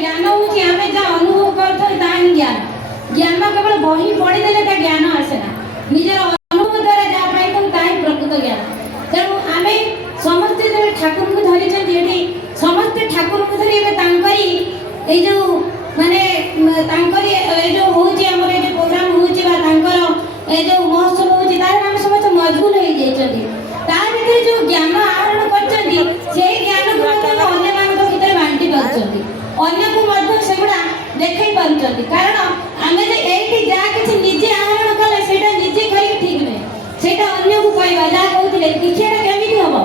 ज्ञान होची आमे जा अनुभव करतो ता ज्ञान ज्ञान केवल बही पढ़ी देले ता ज्ञान आसेना निजर अनुभव द्वारा जा पाई तो ताई प्रकृत ज्ञान तेणु आमे समस्त ठाकुर को धरी एठी समस्त ठाकुर को धरी एबे तांकरी ए जो माने तांकरी ए जो होची हमर ए जो प्रोग्राम होची बा तांकर ए जो महोत्सव होची तार हम समस्त मजबूत हो जाई छथि तार भीतर जो ज्ञान आरोहण करछथि से ज्ञान को अन्य मानक भीतर बांटी पाछथि अन्य को मध्य सेगुडा देखै पाछथि कारण आमे जे एठी जा किछि निजे आरोहण कले सेटा निजे करी ठीक नै सेटा अन्य को कहबा जा कहउतिले दीक्षाटा केमिति हबो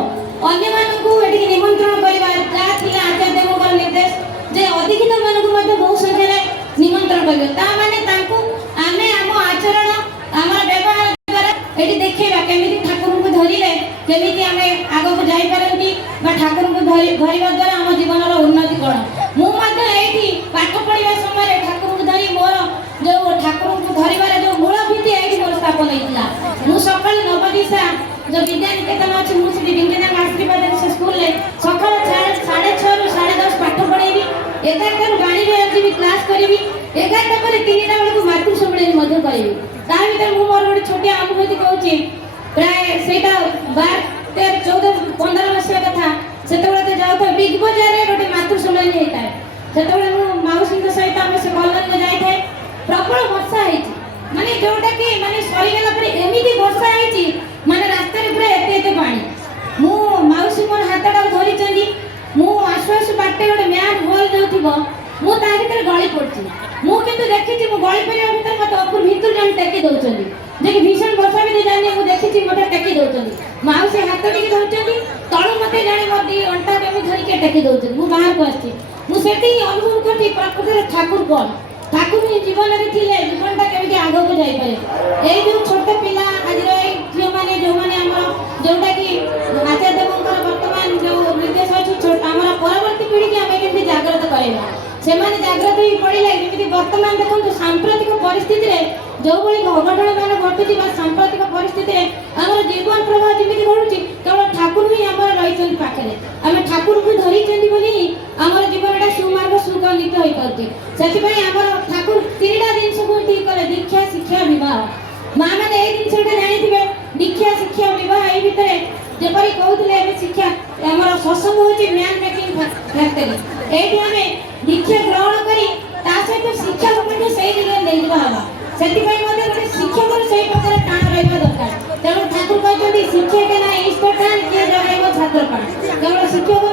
अन्य मानक को एठी निमंत्रण करबा जा थिला आचार्य देवकर निर्देश जे अधिकित मानक मध्य बहुत संख्या निमंत्रण करबे ता माने तांको आमे हम आचरण हमर व्यवहार द्वारा एठी देखैबा केमिति ठाकुर को धरिले केमिति आमे आगो को जाई पारंती बा ठाकुर को धरिबा द्वारा हम जीवन रो उन्नति कोन मु मध्य एठी पाठ पढिबा समय ठाकुर को धरि मोर जो ठाकुर को धरिबार जो मूल भित्ति एठी मोर स्थापन होइला मु सकाळ नवदिशा जो विद्यानिकेतन अछि मु से विज्ञान आशीर्वाद से स्कूल ले सकाळ 6:30 रु 10:30 पाठ पढेबी 11 टा गाणी रे आजीबी क्लास करिवि 11 टा पर 3 टा बेलको मातृ सम्मेलन मध्य करिवि ता भीतर मु मोर गोटे छोटिया अनुभूति कहूची प्राय सेटा 12 13 14 15 वर्ष कथा सेतबेले तो जाउथ बिग बाजार रे गोटे मातृ सम्मेलन हेता सेतबेले मु माउसी के सहित हम से कॉलेज में जाई थे प्रबल वर्षा हेची माने जोटा कि माने सरी गेला पर एमिति वर्षा हेची माने रास्ता रे पूरा एते पानी मु माउसी मोर हातटा धरि चंदी मु आश्वास बाटे गोटे म्यान होल जाउथिबो मु ता भीतर गळी पड़ची मु किंतु देखिछि मु गळी परिया भीतर मत अपुर भीतर जन टेकी दउचंदी जे कि भीषण वर्षा भी जानि मु देखिछि मते टेकी दउचंदी माउसी हात टिके धरचंदी तळु मते जानि मते अंटा केमि धरि के टेकी दउचंदी मु बाहर को आछि मु सेठी अनुभव करथि प्रकृति रे ठाकुर कोन ठाकुर ही जीवन रे थिले जीवनटा केमि आगो को जाई पारे एई जो छोट पिला आज रे जो माने हमर जोटा कि आचार्य देवकर वर्तमान जो निर्देश अछि छोट हमर परवर्ती पीढ़ी के हमें केमि जागृत करेबा से माने जागृत ही पड़िले जेमि वर्तमान देखंतु सांप्रतिक परिस्थिति रे जो बळी घटना मान घटुची बा सांप्रतिक परिस्थिति रे हमर जीवन प्रवाह जेमि घडुची केवल ठाकुर ही हमर रहिचन पाखरे हम ठाकुर को धरि चंदी बोली हमर जीवनटा सुमार्ग सुगंधित होई परती सेति पई हमर ठाकुर तीनटा दिन सब ठीक करे दीक्षा शिक्षा विवाह मां माने ए दिन सेटा जानि थिबे दीक्षा शिक्षा विवाह ए भितरे जेपरि कहउतले ए शिक्षा हमर सत्संग होची म्यान मेकिंग फैक्टरी एठी हमें दीक्षा ग्रहण करी ता सहित शिक्षा को सही दिगे नै दिबा हवा सेति पई मध्ये गोटे शिक्षक सही प्रकार टाण रहबा दरकार तेणु ठाकुर कहते शिक्षक के ना इष्ट टाण के रहबो छात्र पाण केवल शिक्षक